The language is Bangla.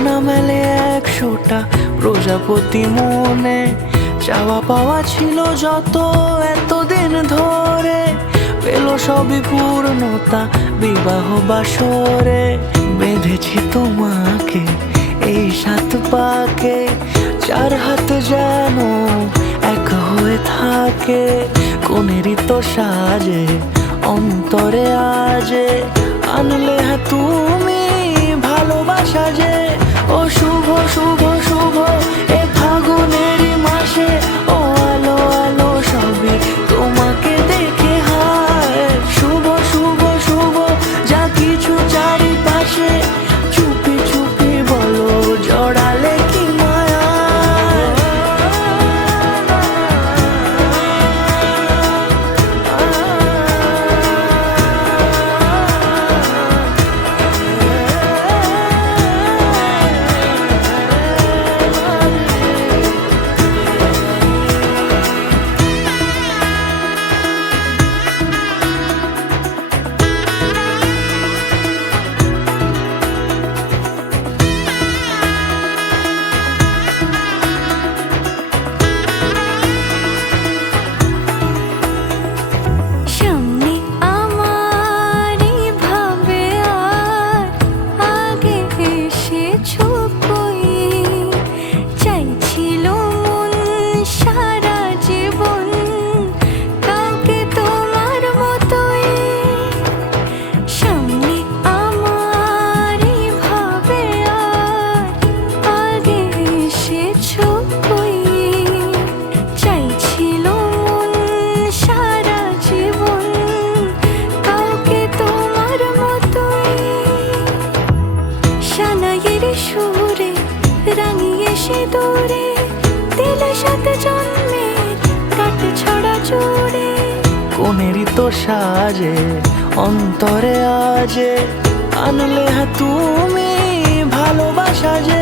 ডানা মেলে 100টা প্রজাপতি মনে, চাওয়া পাওয়া ছিল যত এতদিন ধরে, পেল সবই পূর্ণতা বিবাহ বাসরে। বেঁধেছি তোমাকে এই 7 পাকে, 4 হাত যেন এক হয়ে থাকে। কোনেরই তো সাজে অন্তরে আজে, আনলে তুমি ভালোবাসা যে। ও শুভ শুভ শুভ এ ফাগুনেরই মাসে, ও আলো আলো সবই তোমাকে দেখে হায়। শুভ শুভ শুভ যা কিছু চারিপাশে, চুপি চুপি বলো জড়ালে কি মায়া। সুরে রাঙিয়ে সে দূরে দিলে 7 জন্মের কাট ছড়া জোরে। কোনেরই তো সাজে অন্তরে আজে, আনলে তুমি ভালোবাসা যে।